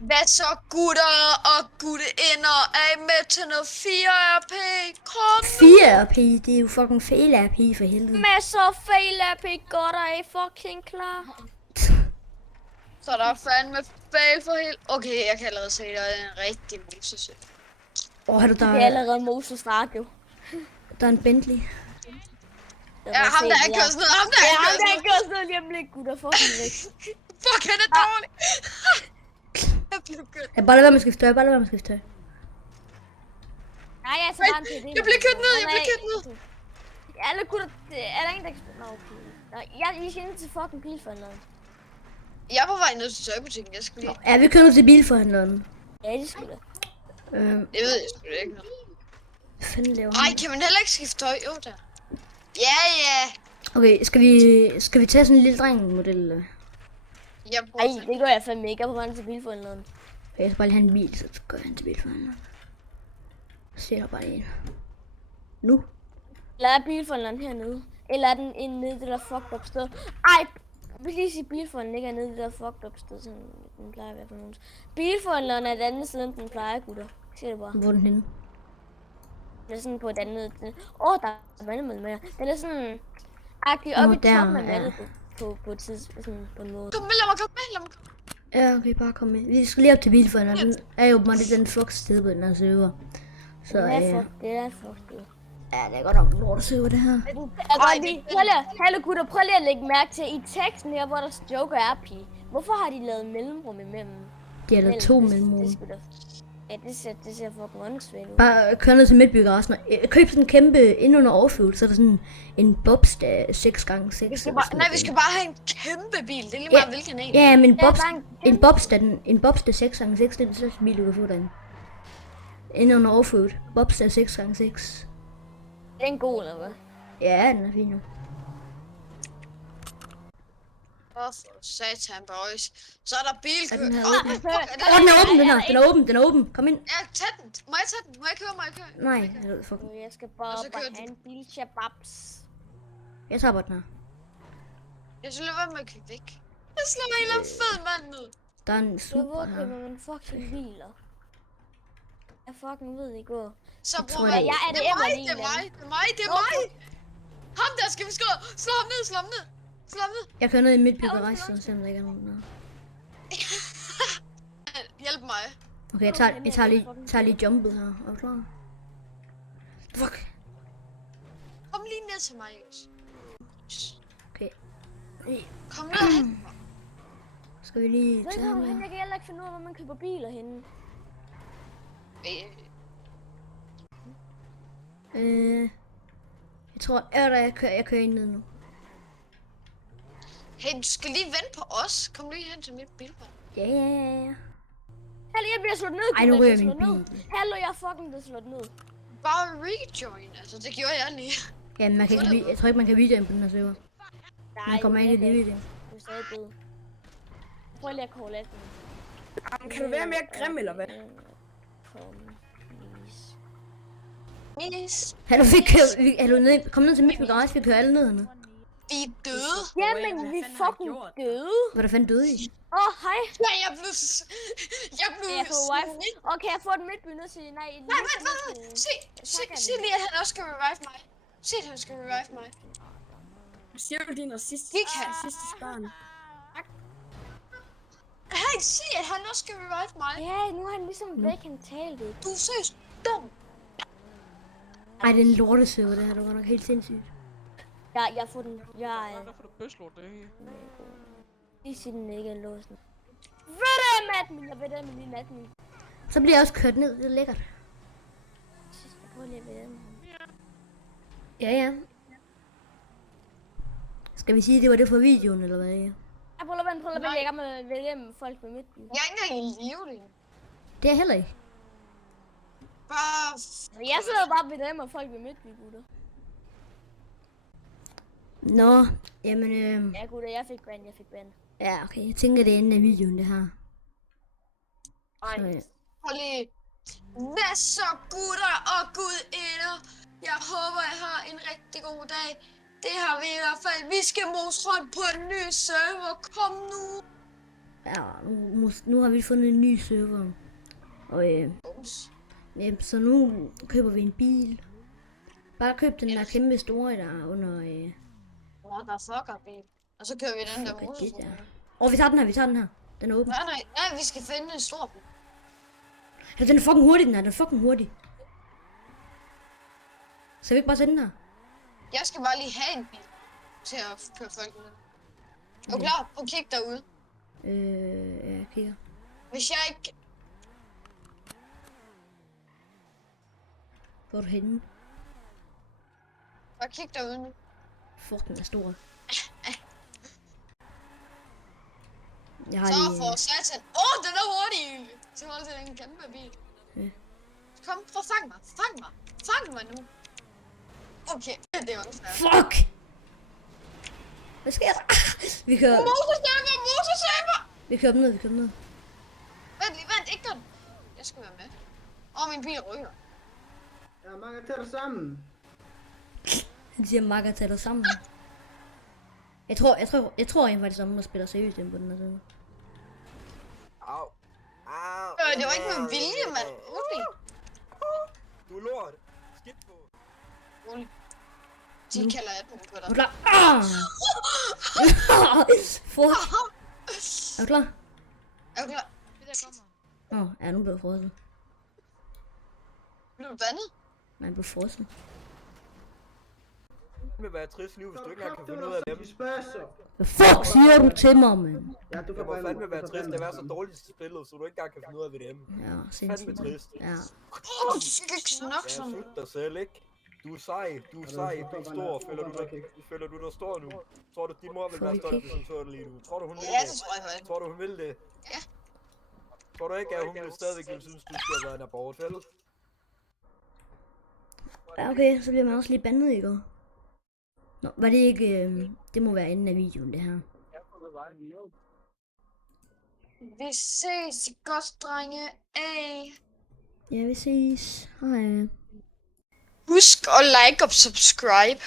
Hvad så, gutter og gutteender? Er I med til noget 4RP? Kom nu! 4RP, det er jo fucking fail RP for helvede. Masser af fail RP, godt er I fucking klar? Så der er fandme fail for helt... Okay, jeg kan allerede se, at der er en rigtig musesø. Har du Det er der, allerede Moses radio. der er en Bentley? Ja, ham der er kørt ned, ham der Ja, er ham kørt der ned. er kørt ned lige om lidt, gutter. Fucking væk. Fuck, han er dårlig. Jeg blev kørt. Ja, bare lad være med at skifte tøj, bare lad være med at skifte tøj. Nej, jeg er så varm til det. Jeg blev kørt ned, jeg blev kørt ned. Alle gutter, er der ingen, der kan spille? Nå, okay. Nå, I skal ind til fucking bilforhandleren. Jeg er på vej ned til tøjbutikken, jeg skal lige... Ja, vi kører nu til bilforhandleren. Ja, det skulle da. Det ved jeg sgu da ikke noget. Hvad fanden laver Ej, han? kan man heller ikke skifte tøj? Jo, der. Ja, ja. Okay, skal vi tage sådan en lille dreng-model? Eller? Jeg Ej, prøver det gør jeg fandme ikke. Jeg er på vej til bilforhandleren. Jeg skal bare lige have en bil, så går jeg hen til bilforhandleren. Så ser der bare en. Nu? Eller er bilforhandleren hernede? Eller er den inde nede i det der fucked up sted? Ej, jeg vil lige sige, at bilforhandleren ligger nede i det der fucked up sted, som den plejer at være på nogen. Bilforhandleren er et andet sted, end den plejer, gutter. Se det bare. Hvor er den henne? Den er sådan på et andet... der er vandemølle med. Den er sådan... Agtig Nå, oppe i der, toppen af ja. vandet på et tidspunkt, sådan på en måde. Kom med, lad mig komme med, lad mig komme. Ja, okay, bare kom med. Vi skal lige op til bilforhandleren. Den er jo bare den fuck sted på den her server. Så Det er fuck det. ja, det er godt nok lort at server det her. Jeg kan godt lide. Hallo gutter, prøv lige at lægge mærke til i teksten her, hvor der står Joker RP. Hvorfor har de lavet mellemrum imellem? De har lavet to mellemrum. Ja, det ser fucking åndssvagt ud. Bare kør ned til Midtbyggerresten og køb sådan en kæmpe ind under overflod, så er der sådan en bobst af 6x6. Nej, vi skal bare have en kæmpe bil. Det er lige meget, hvilken en. Ja, men bare en bobst af 6x6, det er den største bil, du kan få derinde. Ind under overflod. Bobst af 6x6. Er den god, eller hvad? Ja, den er fin nu. Åh, for satan, boys. Så er der bilkø. Er den her Åh, åben? fuck, er der... Den er åben, den her. Den er åben, den er åben. Kom ind. Ja, tag den. Må jeg tage den? Må jeg køre? Må jeg køre? Nej, jeg ved fuck. Jeg skal bare Og så op og kører have du. en bilshababs. Jeg tager bare den her. Jeg skal lade være med at køre væk. Jeg slår en eller anden fed mand ned. Der er en Så super hvor her. køber man fucking biler? Jeg fucking ved ikke hvor. Så tror, bror, det er- Ja, er det det er mig, Emily, det er mig, eller? det er mig, det er mig. Ham der skal vi slå. Slå ham ned, slå ham ned. Slå ham ned. Jeg kører ned i Midtbyggerresten, og selvom der ikke er nogen der. Hjælp mig. Okay, jeg tager lige jumpet her. Er du klar? Fuck. Kom lige ned til mig, Jos. Okay. Kom ned. Skal vi lige Jeg tage ham her? kan heller ikke finde ud af, hvor man køber biler henne. Jeg tror, jeg kører ind ned nu. Hey, du skal lige vente på os. Kom lige hen til mit bilbånd. Ja. Hallo, jeg bliver slået ned. Ej, nu gutter, ryger jeg bliver min slået ned. bil. Hallo, jeg er fucking blevet slået ned. Bare rejoin, altså det gjorde jeg lige. Ja, man kan ikke, jeg tror ikke, man kan video på den her server. Man kommer ikke lige video. Du er stadig død. Prøv lige at call af den. Jamen, kan du være mere grim, eller hvad? Miss. Kom ned til Midtbyggerresten, vi kører alle ned nu. Vi er døde. Jamen, vi er fucking døde. Hvad der fanden døde i? Hej. Ja, jeg blev... Jeg får wifi. Okay, jeg får den midtby ned til... Nej, vent. Se lige, at han også skal revive mig. Se, at han skal revive mig. Siger du din racistisk barn? Hey, se, at han også skal revive mig. Ja, nu er han ligesom væk, han talte ikke. Du er seriøst dum. Ej, det er en lorteserver, det her. Det var nok helt sindssygt. Jeg får den... Hvad får du bøslort det her? Lige sige den ikke er låsen. Ved det, Madden! Jeg ved det med lige Madden. Så bliver jeg også kørt ned. Det er lækkert. Jeg prøver lige at ved den. Ja. Skal vi sige, at det var det for videoen, eller hvad? Jeg prøver at vente. Jeg er i gang med at vælge med folk på midtby. Jeg er ikke engang i live, det. Det er heller ikke. Bare... Jeg sidder bare ved dem og folk ved midtby, gutter. Nå, jamen Ja, gutter, jeg fik band. ja, okay. Jeg tænker, det er enden af videoen, det her. Ej, Så, ja. prøv lige. Hvad så, gutter og gudinder? Jeg håber, I har en rigtig god dag. Det har vi i hvert fald. Vi skal mose rundt på en ny server. Kom nu. Ja, nu har vi fundet en ny server. Og Bums. så nu køber vi en bil. Bare køb den der kæmpe store der under... Nå, der er fucker bil. Og så kører vi den der Fuck er det motorcykel. der? Vi tager den her. Den er åben. Nej, vi skal finde en stor bil. Ja, den er fucking hurtig, den er fucking hurtig. Så vi ikke bare tage den her? Jeg skal bare lige have en bil til at køre folk med. Er du klar? Prøv at kigge derude. Ja, jeg kigger. Hvis jeg ikke... Hvor er du henne? Bare kig derude nu. Fuck, den er stor. Jeg har Så lige... for satan. Den er hurtig! Så var det en kæmpe bil. Ja. Kom, prøv at fange mig. Fang mig nu. Okay, det er unfair. Fuck! Hvad sker der? Vi kører... Motorsaber! Vi kører dem ned. Vent, ikke den. Jeg skal være med. Min bil ryger. Ja, mange tæller sammen. Han siger, Marker tager dig sammen. Jeg tror rent faktisk, at der spiller seriøst ind på den her side. Au. Det var ikke med vilje, mand. Rolig. Du er lort. Skidt på. Rolig. De kalder 18 på Er du dig. klar? Fuck. Er du klar? Er du klar? Ja, nu blev jeg frosset. Blev du bandet? Nej, jeg blev frosset. Det vil være et trist liv, hvis du ikke engang kan finde ud af dem. Hvad fuck siger du til mig, mand? Ja, du Det må fandme være trist at være så dårligt spillet, så du ikke engang kan finde ud af dem. Ja, Fandme sindssygt. trist. Ja. Du skal ikke snakke Ja, sådan. sut dig selv, ikke? Du er sej, du er stor. Føler du dig stor nu? Tror du, din mor vil være stolt, hvis hun så dig lige nu? Tror du, hun vil Ja, det? det tror jeg højt. Tror du, hun vil det? Ja. Tror du ikke, at hun vil stadigvæk vil synes, du skal have været en abort, vel? Ja, okay, så bliver man også lige bandet, ikke? Nå, var det ikke... det må være enden af videoen, det her. Vi ses godt, drenge. Ej. Ja, vi ses. Hej. Husk at like og subscribe.